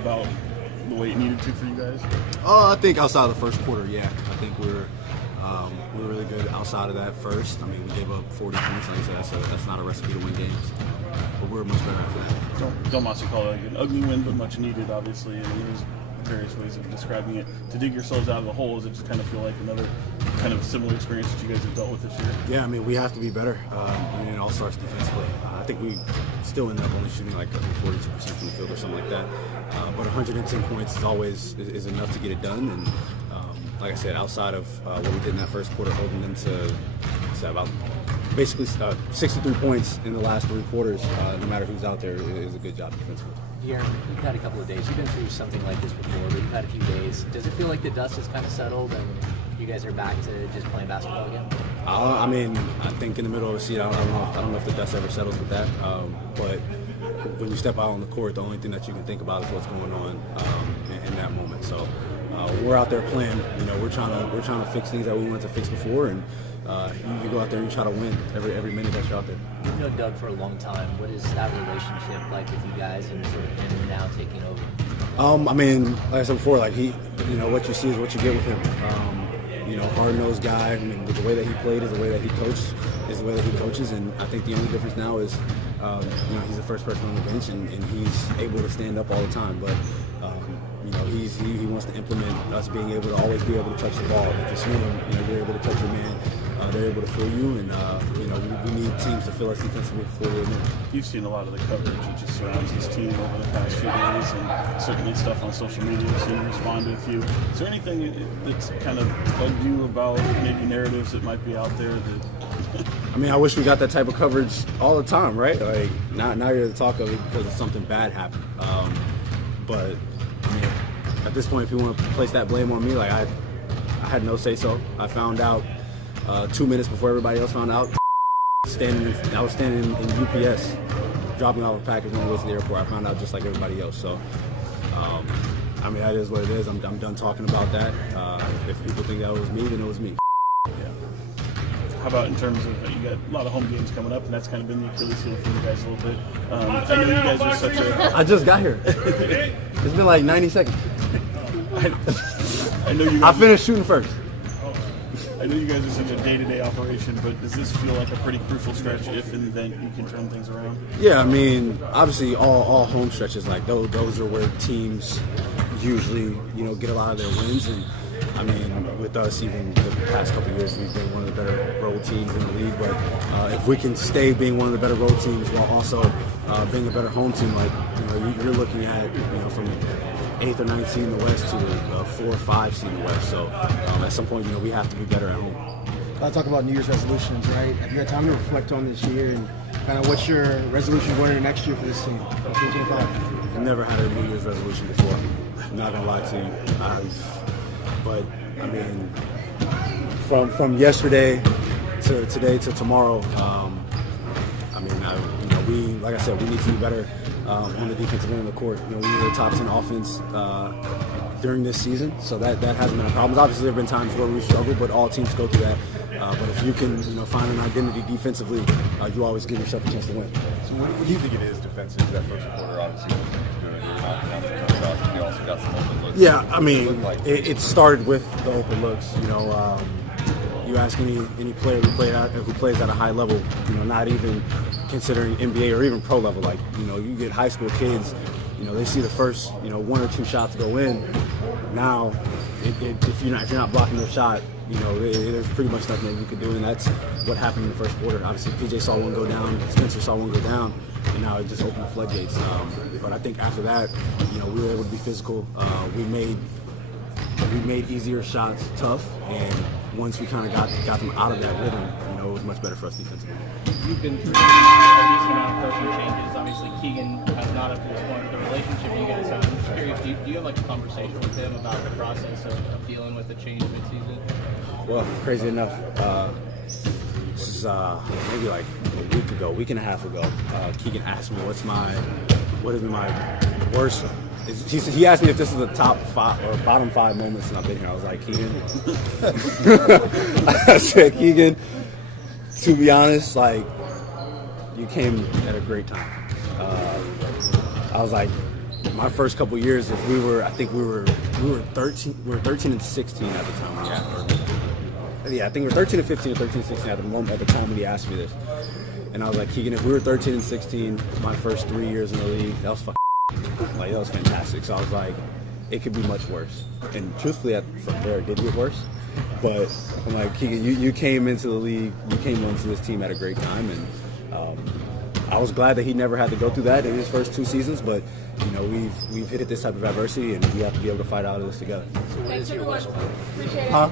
about the way it needed to for you guys? I think outside of the first quarter, yeah. I think we were really good outside of that first. I mean, we gave up 40 points. Like I said, that's not a recipe to win games. But we were much better after that. Don't also call it like an ugly win, but much needed, obviously. And there's various ways of describing it. To dig yourselves out of the hole, does it just kind of feel like another kind of similar experience that you guys have dealt with this year? Yeah, I mean, we have to be better. I mean, it all starts defensively. I think we still end up only shooting like 42% from the field or something like that. But 110 points is enough to get it done. And like I said, outside of what we did in that first quarter, holding them to about basically 63 points in the last 3 quarters, no matter who's out there, is a good job defensively. De'Aaron, you've had a couple of days. You've been through something like this before, but you've had a few days. Does it feel like the dust has kind of settled and you guys are back to just playing basketball again? I mean, I think in the middle of a season, I don't know if the dust ever settles with that. But when you step out on the court, the only thing that you can think about is what's going on in that moment. So we're out there playing. You know, we're trying to fix things that we wanted to fix before, and you go out there and you try to win every minute that you're out there. You've known Doug for a long time. What is that relationship like with you guys and sort of him now taking over? I mean, like I said before, like what you see is what you get with him. Hard-nosed guy. I mean, the way that he played is the way that he coached, is the way that he coaches, and I think the only difference now is, he's the first person on the bench, and he's able to stand up all the time. But he wants to implement us being able to always be able to touch the ball. If you swing him, you're able to touch your man. They're able to fill you, and we need teams to fill us defensively before they win. You've seen a lot of the coverage that just surrounds this team over the past few days, and certainly stuff on social media. I've seen you respond to a few. Is there anything that's kind of bugged you about maybe narratives that might be out there that? I mean, I wish we got that type of coverage all the time, right? Like now you're the talk of it because of something bad happened. But I mean, at this point, if you want to place that blame on me, like I had no say so. I found out 2 minutes before everybody else found out. I was standing in UPS, dropping off a package on the way to the airport. I found out just like everybody else. So, I mean, that is what it is. I'm done talking about that. If people think that was me, then it was me. Yeah. How about in terms of, you got a lot of home games coming up, and that's kind of been the Achilles heel for you guys a little bit. I know you guys are such a... I just got here. It's been like 90 seconds. I know you guys I finished shooting first. I know you guys are such a day-to-day operation, but does this feel like a pretty crucial stretch if in the event you can turn things around? Yeah, I mean, obviously all home stretches, like those are where teams usually, get a lot of their wins. And I mean, with us, even the past couple of years, we've been one of the better road teams in the league. But if we can stay being one of the better road teams while also being a better home team, like you're looking at from 8th or 9th seed in the West to a 4 or 5 seed in the West. So at some point, we have to be better at home. I'll talk about New Year's resolutions, right? Have you had time to reflect on this year and kind of what's your resolution going into next year for this team, 2025? I've never had a New Year's resolution before. I'm not gonna lie to you. But I mean, from yesterday to today to tomorrow, I mean, we like I said, we need to be better on the defensive end of the court. We were the top 10 offense during this season, so that hasn't been a problem. Obviously, there have been times where we struggle, but all teams go through that. But if you can, find an identity defensively, you always give yourself a chance to win. So what do you think it is defensive? That first quarter, obviously, you're knocking down some tough shots, but you also got some open looks. Yeah, I mean, it started with the open looks. You ask any player who plays at a high level, not even considering NBA or even pro level, like you get high school kids, they see the first 1 or 2 shots go in. Now, if you're not blocking their shot, there's pretty much nothing that you can do, and that's what happened in the first quarter. Obviously, PJ saw one go down, Spencer saw one go down, and now it just opened the floodgates. But I think after that, we were able to be physical. We made easier shots tough, and once we kind of got them out of that rhythm, it was much better for us defensively. You've been through a decent amount of coaching changes. Obviously, Keegan has not up to this point. The relationship you guys have, I'm just curious, do you have like a conversation with him about the process of dealing with the change mid-season? Well, crazy enough, this is maybe like a week and a half ago, Keegan asked me what is my worst. He asked me if this is the top 5 or bottom 5 moments since I've been here. I was like, Keegan. I said, Keegan, to be honest, like, you came at a great time. I was like, my first couple years, if we were 13 and 16 at the time. Yeah, I think we were 13 and 15 or 13 and 16 at the time when he asked me this. And I was like, Keegan, if we were 13 and 16, my first 3 years in the league, that was that was fantastic. So I was like, it could be much worse. And truthfully, from there, it did get worse. But I'm like, Keegan, you came into the league, you came into this team at a great time, and I was glad that he never had to go through that in his first 2 seasons. But we've hit this type of adversity, and we have to be able to fight out of this together. So what is your wish? Appreciate it. Huh?